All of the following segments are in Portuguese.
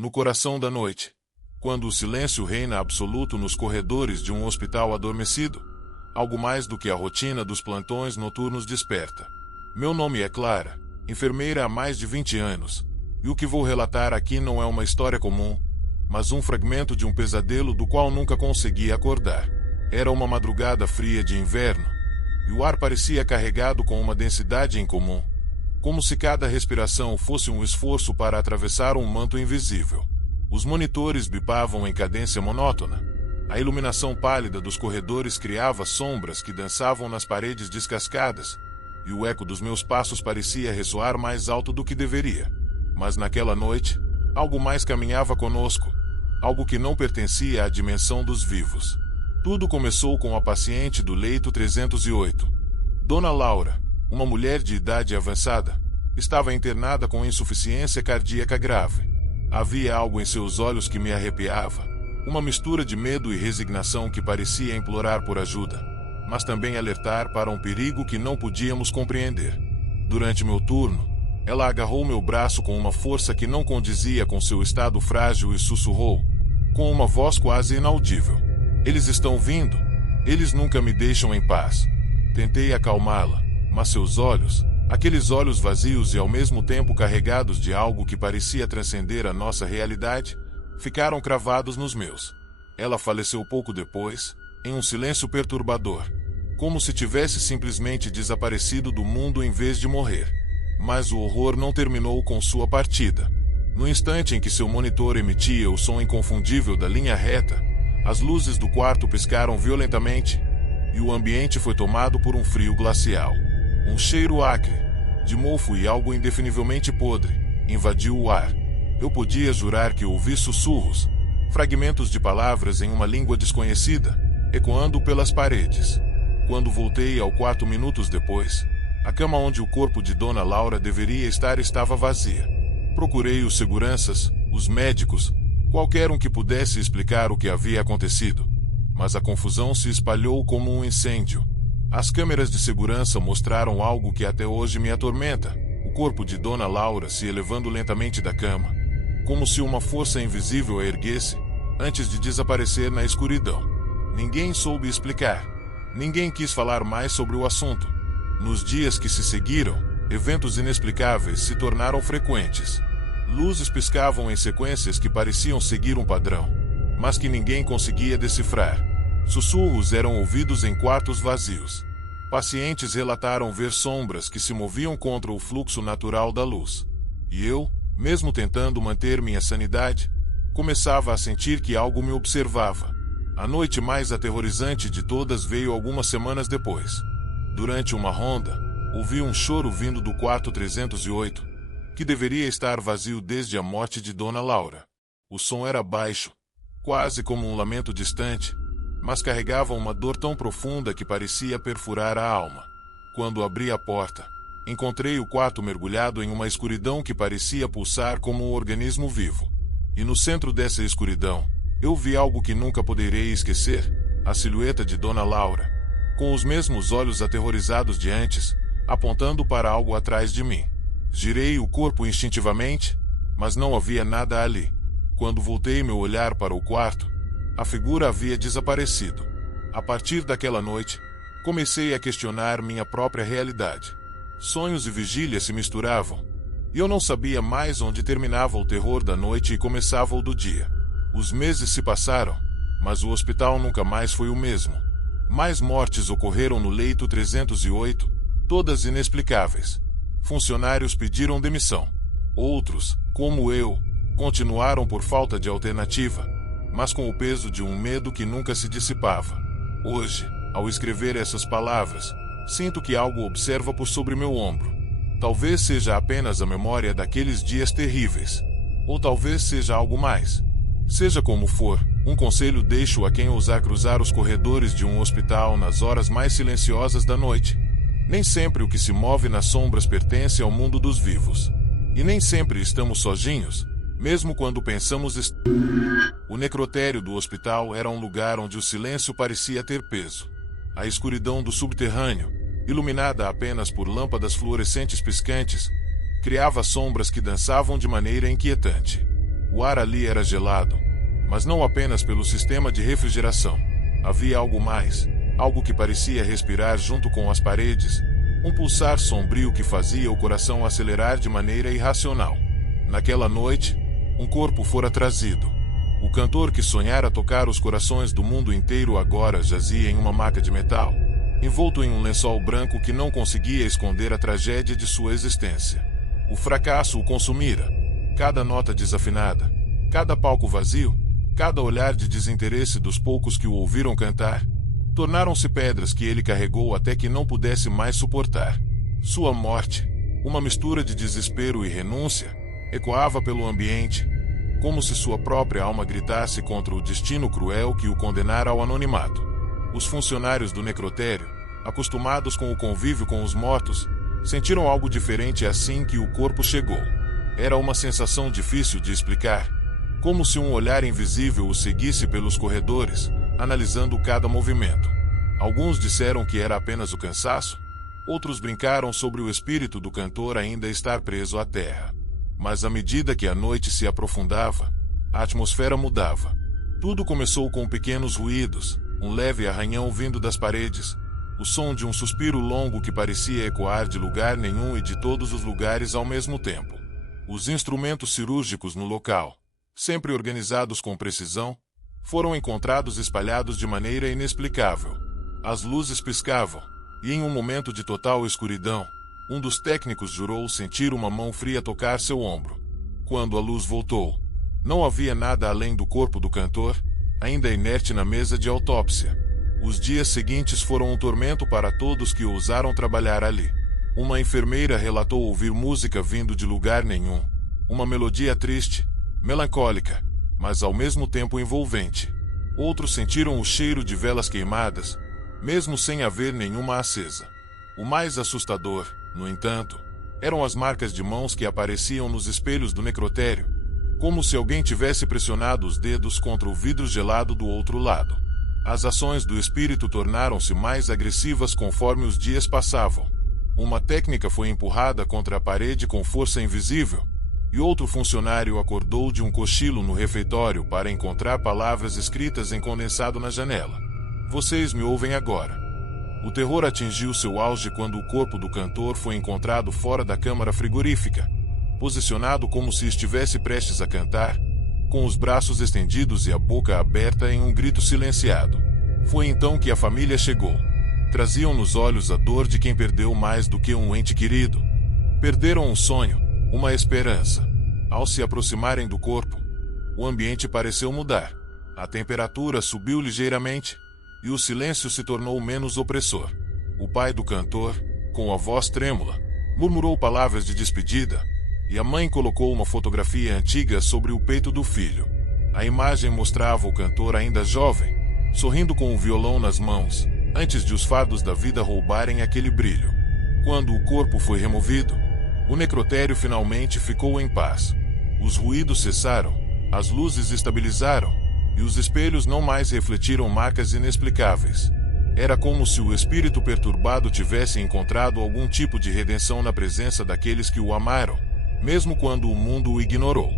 no coração da noite, quando o silêncio reina absoluto nos corredores de um hospital adormecido, algo mais do que a rotina dos plantões noturnos desperta. Meu nome é Clara, enfermeira há mais de 20 anos, e o que vou relatar aqui não é uma história comum, mas um fragmento de um pesadelo do qual nunca consegui acordar. Era uma madrugada fria de inverno, e o ar parecia carregado com uma densidade incomum, como se cada respiração fosse um esforço para atravessar um manto invisível. Os monitores bipavam em cadência monótona. A iluminação pálida dos corredores criava sombras que dançavam nas paredes descascadas, e o eco dos meus passos parecia ressoar mais alto do que deveria. Mas naquela noite, algo mais caminhava conosco, algo que não pertencia à dimensão dos vivos. Tudo começou com a paciente do leito 308. Dona Laura, uma mulher de idade avançada, estava internada com insuficiência cardíaca grave. Havia algo em seus olhos que me arrepiava, uma mistura de medo e resignação que parecia implorar por ajuda, mas também alertar para um perigo que não podíamos compreender. Durante meu turno, ela agarrou meu braço com uma força que não condizia com seu estado frágil e sussurrou, com uma voz quase inaudível: "Eles estão vindo. Eles nunca me deixam em paz." Tentei acalmá-la, mas seus olhos, aqueles olhos vazios e ao mesmo tempo carregados de algo que parecia transcender a nossa realidade, ficaram cravados nos meus. Ela faleceu pouco depois, em um silêncio perturbador, como se tivesse simplesmente desaparecido do mundo em vez de morrer. Mas o horror não terminou com sua partida. No instante em que seu monitor emitia o som inconfundível da linha reta, as luzes do quarto piscaram violentamente, e o ambiente foi tomado por um frio glacial. Um cheiro acre, de mofo e algo indefinivelmente podre, invadiu o ar. Eu podia jurar que ouvi sussurros, fragmentos de palavras em uma língua desconhecida, ecoando pelas paredes. Quando voltei ao quarto minutos depois, a cama onde o corpo de Dona Laura deveria estar estava vazia. Procurei os seguranças, os médicos, qualquer um que pudesse explicar o que havia acontecido, mas a confusão se espalhou como um incêndio. As câmeras de segurança mostraram algo que até hoje me atormenta: o corpo de Dona Laura se elevando lentamente da cama, como se uma força invisível a erguesse, antes de desaparecer na escuridão. Ninguém soube explicar. Ninguém quis falar mais sobre o assunto. Nos dias que se seguiram, eventos inexplicáveis se tornaram frequentes. Luzes piscavam em sequências que pareciam seguir um padrão, mas que ninguém conseguia decifrar. Sussurros eram ouvidos em quartos vazios. Pacientes relataram ver sombras que se moviam contra o fluxo natural da luz. E eu, mesmo tentando manter minha sanidade, começava a sentir que algo me observava. A noite mais aterrorizante de todas veio algumas semanas depois. Durante uma ronda, ouvi um choro vindo do quarto 308, que deveria estar vazio desde a morte de Dona Laura. O som era baixo, quase como um lamento distante, mas carregava uma dor tão profunda que parecia perfurar a alma. Quando abri a porta, encontrei o quarto mergulhado em uma escuridão que parecia pulsar como um organismo vivo. E no centro dessa escuridão, eu vi algo que nunca poderei esquecer: a silhueta de Dona Laura, com os mesmos olhos aterrorizados de antes, apontando para algo atrás de mim. Girei o corpo instintivamente, mas não havia nada ali. Quando voltei meu olhar para o quarto, a figura havia desaparecido. A partir daquela noite, comecei a questionar minha própria realidade. Sonhos e vigília se misturavam, e eu não sabia mais onde terminava o terror da noite e começava o do dia. Os meses se passaram, mas o hospital nunca mais foi o mesmo. Mais mortes ocorreram no leito 308, todas inexplicáveis. Funcionários pediram demissão. Outros, como eu, continuaram por falta de alternativa, mas com o peso de um medo que nunca se dissipava. Hoje, ao escrever essas palavras, sinto que algo observa por sobre meu ombro. Talvez seja apenas a memória daqueles dias terríveis. Ou talvez seja algo mais. Seja como for, um conselho deixo a quem ousar cruzar os corredores de um hospital nas horas mais silenciosas da noite. Nem sempre o que se move nas sombras pertence ao mundo dos vivos. E nem sempre estamos sozinhos, mesmo quando pensamos O necrotério do hospital era um lugar onde o silêncio parecia ter peso. A escuridão do subterrâneo, iluminada apenas por lâmpadas fluorescentes piscantes, criava sombras que dançavam de maneira inquietante. O ar ali era gelado, mas não apenas pelo sistema de refrigeração. Havia algo mais, algo que parecia respirar junto com as paredes, um pulsar sombrio que fazia o coração acelerar de maneira irracional. Naquela noite, um corpo fora trazido. O cantor que sonhara tocar os corações do mundo inteiro agora jazia em uma maca de metal, envolto em um lençol branco que não conseguia esconder a tragédia de sua existência. O fracasso o consumira. Cada nota desafinada, cada palco vazio, cada olhar de desinteresse dos poucos que o ouviram cantar, tornaram-se pedras que ele carregou até que não pudesse mais suportar. Sua morte, uma mistura de desespero e renúncia, ecoava pelo ambiente, como se sua própria alma gritasse contra o destino cruel que o condenara ao anonimato. Os funcionários do necrotério, acostumados com o convívio com os mortos, sentiram algo diferente assim que o corpo chegou. Era uma sensação difícil de explicar, como se um olhar invisível o seguisse pelos corredores, analisando cada movimento. Alguns disseram que era apenas o cansaço, outros brincaram sobre o espírito do cantor ainda estar preso à terra. Mas à medida que a noite se aprofundava, a atmosfera mudava. Tudo começou com pequenos ruídos, um leve arranhão vindo das paredes, o som de um suspiro longo que parecia ecoar de lugar nenhum e de todos os lugares ao mesmo tempo. Os instrumentos cirúrgicos no local, sempre organizados com precisão, foram encontrados espalhados de maneira inexplicável. As luzes piscavam, e em um momento de total escuridão, um dos técnicos jurou sentir uma mão fria tocar seu ombro. Quando a luz voltou, não havia nada além do corpo do cantor, ainda inerte na mesa de autópsia. Os dias seguintes foram um tormento para todos que ousaram trabalhar ali. Uma enfermeira relatou ouvir música vindo de lugar nenhum, uma melodia triste, melancólica, mas ao mesmo tempo envolvente. Outros sentiram o cheiro de velas queimadas, mesmo sem haver nenhuma acesa. O mais assustador, no entanto, eram as marcas de mãos que apareciam nos espelhos do necrotério, como se alguém tivesse pressionado os dedos contra o vidro gelado do outro lado. As ações do espírito tornaram-se mais agressivas conforme os dias passavam. Uma técnica foi empurrada contra a parede com força invisível, e outro funcionário acordou de um cochilo no refeitório para encontrar palavras escritas em condensado na janela. Vocês me ouvem agora. O terror atingiu seu auge quando o corpo do cantor foi encontrado fora da câmara frigorífica, posicionado como se estivesse prestes a cantar, com os braços estendidos e a boca aberta em um grito silenciado. Foi então que a família chegou. Traziam nos olhos a dor de quem perdeu mais do que um ente querido. Perderam um sonho, uma esperança. Ao se aproximarem do corpo, o ambiente pareceu mudar. A temperatura subiu ligeiramente, e o silêncio se tornou menos opressor. O pai do cantor, com a voz trêmula, murmurou palavras de despedida, e a mãe colocou uma fotografia antiga sobre o peito do filho. A imagem mostrava o cantor ainda jovem, sorrindo com o violão nas mãos, antes de os fardos da vida roubarem aquele brilho. Quando o corpo foi removido, o necrotério finalmente ficou em paz. Os ruídos cessaram, as luzes estabilizaram, e os espelhos não mais refletiram marcas inexplicáveis. Era como se o espírito perturbado tivesse encontrado algum tipo de redenção na presença daqueles que o amaram, mesmo quando o mundo o ignorou.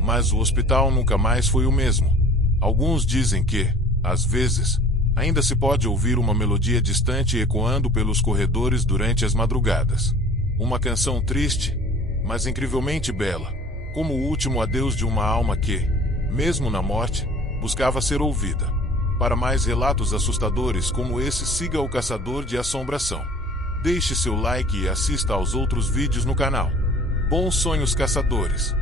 Mas o hospital nunca mais foi o mesmo. Alguns dizem que, às vezes, ainda se pode ouvir uma melodia distante ecoando pelos corredores durante as madrugadas. Uma canção triste, mas incrivelmente bela, como o último adeus de uma alma que, mesmo na morte, buscava ser ouvida. Para mais relatos assustadores como esse, siga o Caçador de Assombração. Deixe seu like e assista aos outros vídeos no canal. Bons sonhos, caçadores!